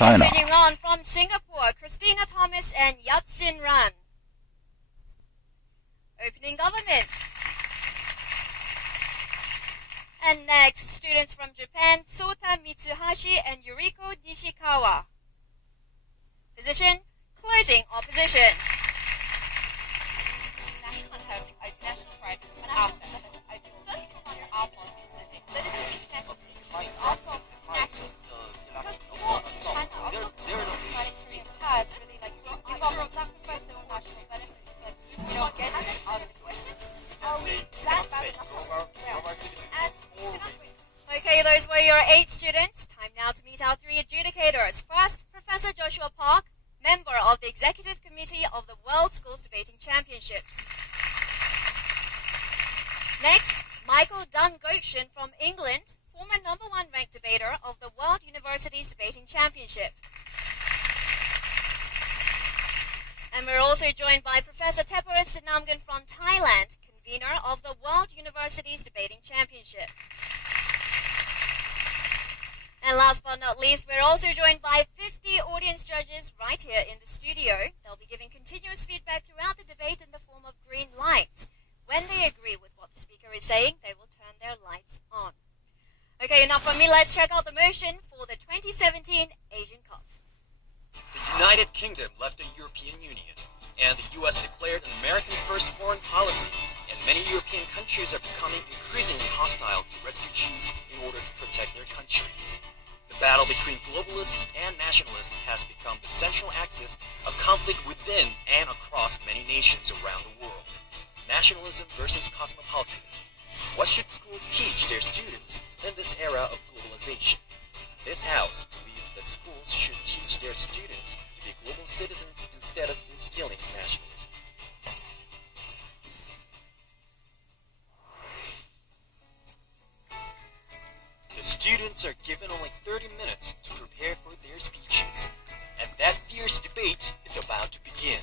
China. Continuing on from Singapore, Christina Thomas and Yatsin Ran. Opening government. And next, students from Japan, Sota Mitsuhashi and Yuriko Nishikawa. Position, closing opposition. National pride and our sense. I do first of all your our policy. That is a national pride. Also national. Because more China also humanitarian has really like give up sacrifice their own national benefits. Like you don't get it out of the question. Are we that bad enough? Okay, those were your 8 students. Time now to meet our 3 adjudicators. First, Professor Joshua Park, member of the Executive Committee of the World Schools Debating Championships. Next, Michael Dunn-Gokshin from England, former #1 ranked debater of the World Universities Debating Championship. And we're also joined by Professor Teparis Sinamgan from Thailand, convener of the World Universities Debating Championship. And last but not least, we're also joined by 50 audience judges right here in the studio. They'll be giving continuous feedback throughout the debate in the form of green lights. When they agree with what the speaker is saying, they will turn their lights on. Okay, enough from me. Let's check out the motion for the 2017 Asian Cup. The United Kingdom left the European Union, and the U.S. declared an American first foreign policy, and many European countries are becoming increasingly hostile to refugees in order to protect their countries. The battle between globalists and nationalists has become the central axis of conflict within and across many nations around the world. Nationalism versus cosmopolitanism. What should schools teach their students in this era of globalization? This house believes that schools should teach their students to be global citizens instead of instilling nationalism. The students are given only 30 minutes to prepare for their speeches, and that fierce debate is about to begin.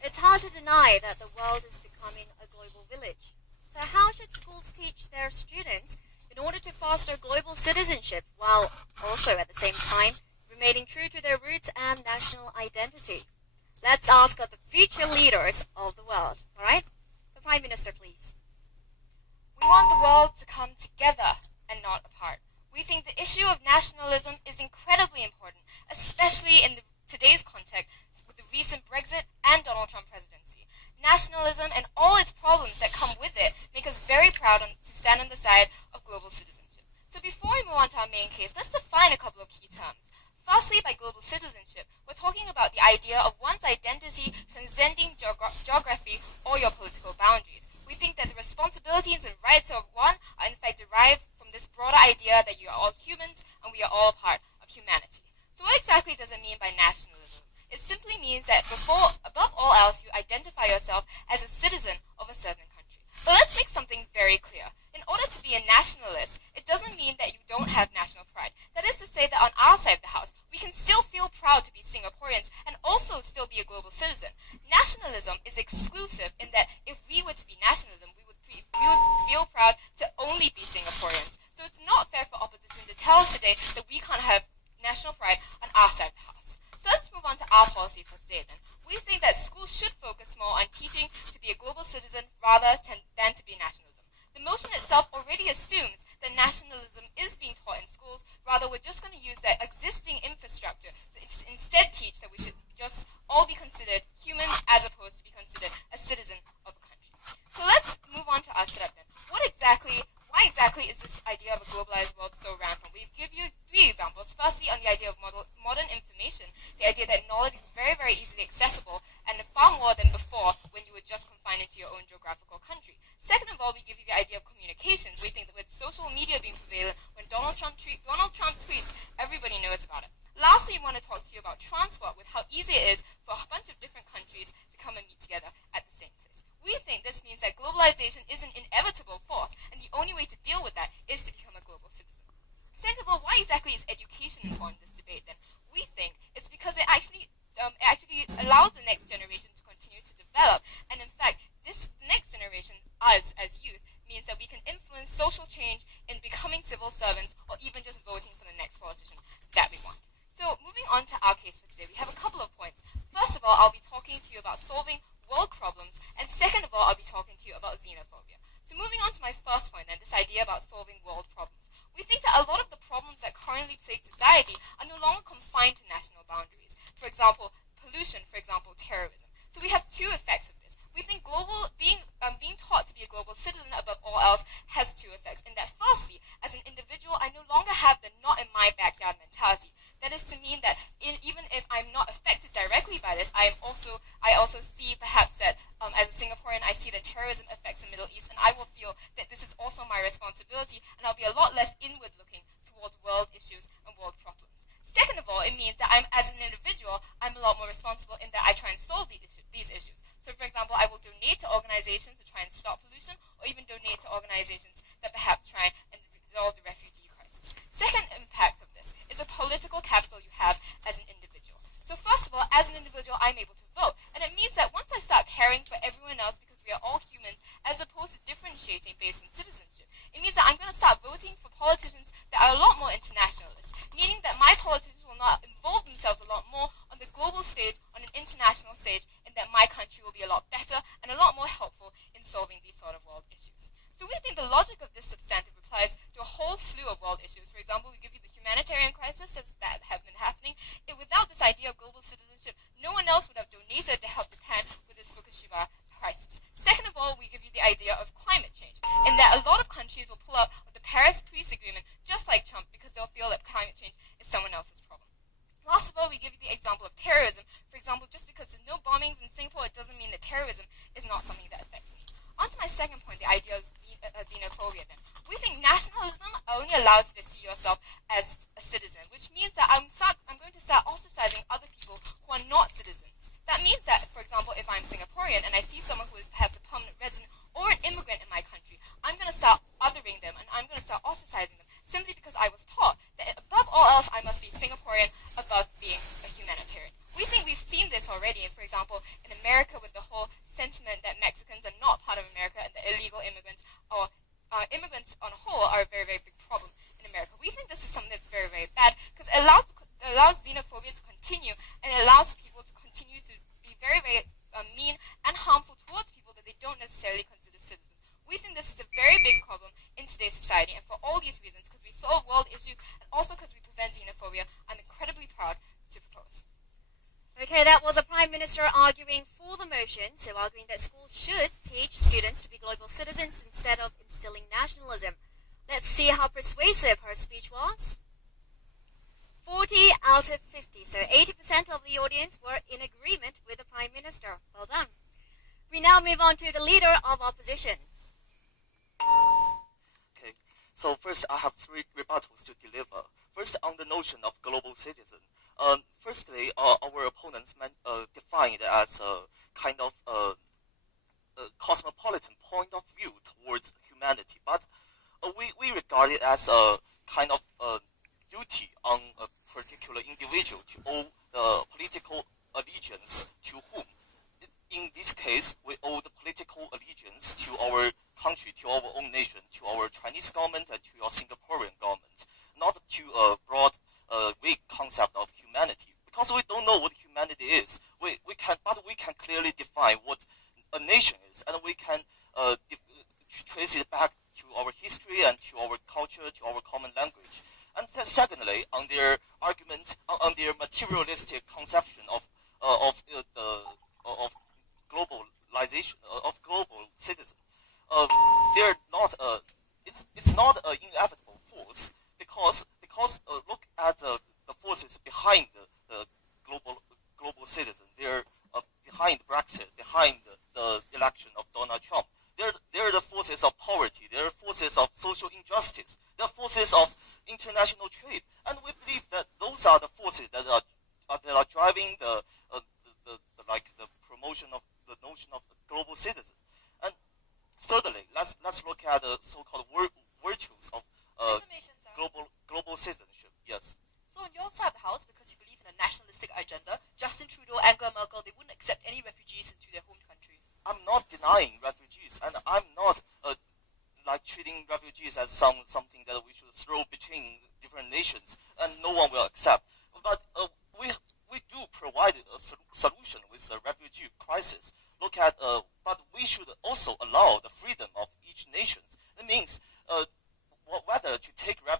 It's hard to deny that the world is becoming a global village. So how should schools teach their students in order to foster global citizenship while also at the same time remaining true to their roots and national identity? Let's ask of the future leaders of the world, alright? The Prime Minister, please. We want the world to come together and not apart. We think the issue of nationalism is incredibly important, especially in today's context with the recent Brexit and Donald Trump presidency. Nationalism and all its problems that come with it make us very proud to stand on the side of global citizenship. So before we move on to our main case, let's define a couple of key terms. Firstly, by global citizenship, we're talking about the idea of one's identity transcending geography or your political boundaries. We think that the responsibilities and rights of one are in fact derived from this broader idea that you are all humans and we are all part of humanity. So what exactly does it mean by nationalism? It simply means that above all else, you identify yourself as a citizen of a certain country. But let's make something very clear. In order to be a nationalist, it doesn't mean that you don't have national pride. That is to say that on our side of the house, we can still feel proud to be Singaporeans and also still be a global citizen. Nationalism is exclusive in that if we were to be nationalism, we would feel proud to only be Singaporeans. So it's not fair for opposition to tell us today that we can't have national pride on our side of the house. So let's move on to our policy for today then. We think that schools should focus more on teaching to be a global citizen rather than to be nationalism. The motion itself already assumes that nationalism is being taught in schools, rather we're just going to use that existing infrastructure to instead teach that we should just all be considered humans as opposed to be considered a citizen of the country. So let's move on to our setup then. Why exactly is this idea of a globalized world so rampant? We've given you 3 examples. Firstly, on the idea of modern information, the idea that knowledge is very, very easily accessible and far more than before when you were just confined into your own geographical country. Second of all, we give you the idea of communications. We think that with social media being prevalent, when Donald Trump tweets, everybody knows about it. Lastly, we want to talk to you about transport, with how easy it is for a bunch of different countries to come and meet together at the same place. We think this means that globalization is an inevitable force, and the only way to deal with that is to become a global citizen. Second of all, why exactly is education important in this debate then? We think it's because it actually allows the next generation to continue to develop, and in fact, this next generation, us as youth, means that we can influence social change in becoming civil servants or even just voting for the next politician that we want. So moving on to our case for today, we have a couple of points. First of all, I'll be talking to you about solving world problems, and second of all, I'll be talking to you about xenophobia. So moving on to my first point then, this idea about solving world problems. We think that a lot of the problems that currently plague society are no longer confined to national boundaries. For example, pollution, for example, terrorism. So we have two effects of this. We think being taught to be a global citizen above all else has two effects. In that firstly, as an individual, I no longer have the not in my backyard mentality. That is to mean that even if I'm not affected directly by this, I also see perhaps that as a Singaporean, I see that terrorism affects the Middle East, and I will feel that this is also my responsibility, and I'll be a lot less inward looking towards world issues and world problems. Second of all, it means that as an individual, I'm a lot more responsible in that I try and solve these issues. So for example, I will donate to organizations to try and stop pollution, or even donate to organizations that perhaps try and resolve the refugee crisis. Second impact of this is a political capital you have as an individual. So first of all, as an individual, I'm able to vote. And it means that once I start caring for everyone else, because we are all humans, as opposed to differentiating based on citizenship, it means that I'm going to start voting for politicians that are a lot more internationalist, meaning that my politicians will not involve themselves a lot more on the global stage, on an international stage, and that my country will be a lot better and a lot more helpful in solving these sort of world issues. So we think the logic of this substantive applies to a whole slew of world issues. For example, we give you the humanitarian crisis that have been happening. Without this idea of global citizenship, no one else would have donated to help Japan with this Fukushima crisis. Second of all, we give you the idea of climate change, in that a lot of countries will pull out of the Paris Peace Agreement, just like Trump, because they'll feel that climate change is someone else's problem. Last of all, we give you the example of terrorism. For example, just because there's no bombings in Singapore, it doesn't mean that terrorism is not something that affects me. On to my second point, the idea of xenophobia then. We think nationalism only allows you to see yourself as a citizen, which means that I'm going to start ostracizing other people who are not citizens. That means that, for example, if I'm Singaporean and I see someone who is perhaps a permanent resident or an immigrant in my country, I'm going to start othering them and I'm going to start ostracizing them simply because I was taught that above all else I must be Singaporean above being a humanitarian. We think we've seen this already, for example, in America with the whole sentiment that Mexicans are not part of America and that illegal immigrants or immigrants on a whole are a very, very big problem in America. We think this is something that's very, very bad because it allows xenophobia to continue and it allows people to continue to be very, very mean and harmful towards people that they don't necessarily consider citizens. We think this is a very big problem in today's society, and for all these reasons, because we solve world issues and also because we prevent xenophobia, I'm incredibly proud to propose. Okay, that was a Prime Minister arguing for the motion, so arguing that schools should teach students to be global citizens instead of instilling nationalism. Let's see how persuasive her speech was. 40 out of 50, so 80% of the audience were in agreement with the Prime Minister. Well done. We now move on to the Leader of Opposition. Okay, so first I have three rebuttals to deliver. First, on the notion of global citizen. Firstly, our opponents define it as a kind of cosmopolitan point of view towards humanity, but we regard it as a kind of duty on a particular individual to owe the political allegiance to whom. In this case, we owe the political allegiance to our country, to our own nation, to our Chinese government and to our Singaporean government, not to a broad, vague concept of humanity. Because we don't know what humanity is, we can clearly define what a nation is, and we can trace it back to our history and to our culture, to our common language. And secondly, on their arguments, on their materialistic conception of globalization, of global citizen, they're not. It's not an inevitable force because look at the forces behind the global citizen. They're behind Brexit, behind the election of Donald Trump. They're the forces of poverty. They're forces of social injustice. They're forces of international trade, and we believe that those are the forces that are driving the promotion of the notion of the global citizen. And thirdly, let's look at the so-called virtues of global citizenship. Yes. So on your side of the house, because you believe in a nationalistic agenda, Justin Trudeau, Angela Merkel, they wouldn't accept any refugees into their home country. I'm not denying refugees, and I'm not treating refugees as something that we should throw between different nations, and no one will accept. But we do provide a solution with the refugee crisis. But we should also allow the freedom of each nation. It means whether to take refugees